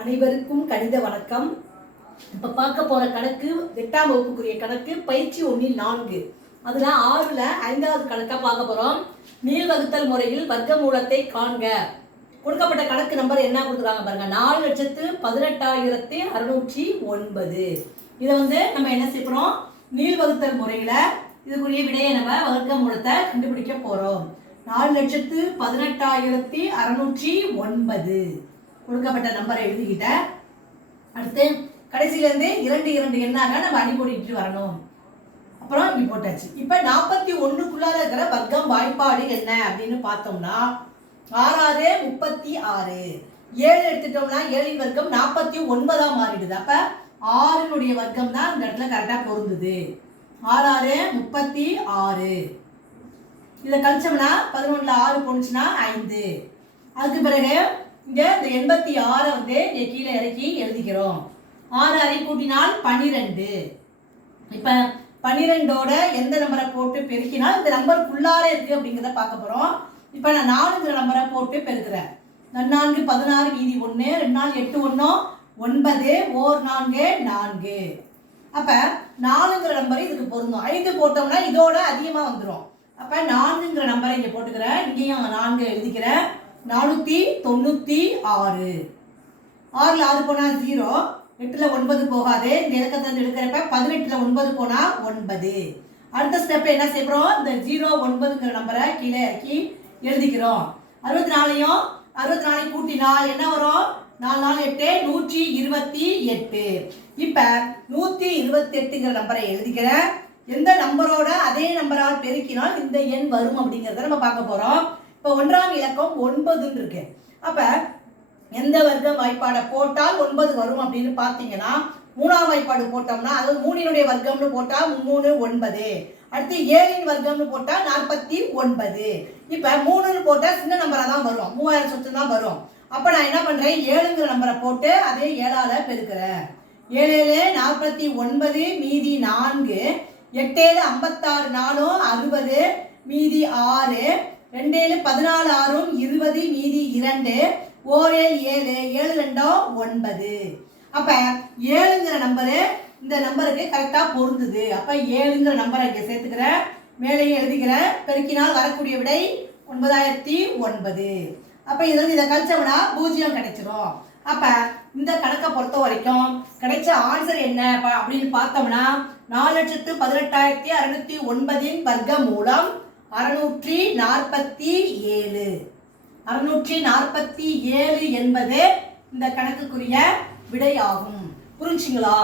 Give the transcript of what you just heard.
அனைவருக்கும் கணித வணக்கம். இப்போ பார்க்க போகிற கணக்கு 8ஆம் வகுப்புக்குரிய கணக்கு பயிற்சி 1-4. அதில் 6ல் 5வது கணக்காக பார்க்க போகிறோம். நீள்வகுத்தல் முறையில் வர்க்க மூலத்தை காண்க. கொடுக்கப்பட்ட கணக்கு நம்பர் என்ன கொடுத்துருக்காங்க பாருங்க, 4,18,609. இதை நம்ம என்ன செய்யறோம், நீள்வகுத்தல் முறையில் இதுக்குரிய விடையை நம்ம வர்க்க மூலத்தை கண்டுபிடிக்க போகிறோம். 4,18,609 கொடுக்கப்பட்ட நம்பரை எழுதிக்கிட்டேன். அடுத்து கடைசியிலேருந்து 2 எண்ணாக நம்ம அடி போட்டுட்டு வரணும். அப்புறம் இப்படி போட்டாச்சு. இப்போ 41க்குள்ளார இருக்கிற வர்க்கம் வாய்ப்பாடு என்ன அப்படின்னு பார்த்தோம்னா 6 36. 7 எடுத்துட்டோம்னா 7 வர்க்கம் 49 மாறிடுது. அப்போ 6 வர்க்கம் தான் இந்த இடத்துல கரெக்டாக பொருந்துது. 6 36. இதை கழிச்சோம்னா 11ல் 6 போனுச்சுன்னா 5. அதுக்கு பிறகு இங்கே இந்த 86 கீழே இறக்கி எழுதிக்கிறோம். 6 அரை கூட்டினால் 12. இப்போ 12ஓட எந்த நம்பரை போட்டு பெருக்கினால் இந்த நம்பர் ஃபுல்லாரே இருக்குது அப்படிங்கிறத பார்க்க போகிறோம். இப்போ நான் 4ங்கிற நம்பரை போட்டு பெருக்கிறேன். 4 16 மீதி 1, 2 4 8 1 9 1 4 4. அப்போ 4ங்கிற நம்பர் இதுக்கு பொருந்தும். 5 போட்டோம்னா இதோட அதிகமாக வந்துடும். அப்போ 4ங்கிற நம்பரை இங்கே போட்டுக்கிறேன். இங்கேயும் 4 எழுதிக்கிறேன். 496. 6ல் 6 போனால் 0, 8ல் 9 போகாது. இந்த இலக்கத்தை எடுக்கிறப்ப 18ல் 9 போனால் 9. அடுத்த ஸ்டெப் என்ன செய்யறோம், இந்த 0 9ங்கிற நம்பரை கீழே இறக்கி எழுதிக்கிறோம். 64 கூட்டினால் என்ன வரும், 4 4 8 128. இப்போ 128ங்கிற நம்பரை எழுதிக்கிறேன். எந்த நம்பரோட அதே நம்பரால் பெருக்கினால் இந்த எண் வரும் அப்படிங்கிறத நம்ம பார்க்க போகிறோம். இப்போ 1ஆம் இலக்கம் 9 இருக்கு. அப்போ எந்த வர்க்க வாய்ப்பாடை போட்டால் 9 வரும் அப்படின்னு பார்த்தீங்கன்னா 3ஆம் வாய்ப்பாடு போட்டோம்னா, அதாவது 3னுடைய வர்க்கம்னு போட்டால் 3 9. அடுத்து 7ன் வர்க்கம்னு போட்டால் 49. இப்போ 3ன்னு போட்டால் சின்ன நம்பராக தான் வரும், 3000 சொத்து தான் வரும். அப்போ நான் என்ன பண்ணுறேன், 7ங்கிற நம்பரை போட்டு அதே 7ஆல் பெருக்கிறேன். 7 7 49 மீதி 4, 8 56 4 60 மீதி 6, 2 14 6 20 மீதி 2, 1 7 7 2 9. அப்போ 7ங்கிற நம்பரு இந்த நம்பருக்கு கரெக்டாக பொருந்துது. அப்போ 7ங்கிற நம்பரை இங்கே சேர்த்துக்கிறேன், மேலேயும் எழுதிக்கிறேன். பெருக்கினால் வரக்கூடிய விடை 9009. அப்போ இதில் இதை கழிச்சோம்னா 0 கிடைச்சிரும். அப்போ இந்த கணக்கை பொறுத்த வரைக்கும் கிடைச்ச ஆன்சர் என்ன அப்படின்னு பார்த்தோம்னா 4,18,609 வர்க்க மூலம் 647. 647 என்பது இந்த கணக்குக்குரிய விடை ஆகும். புரிஞ்சுங்களா?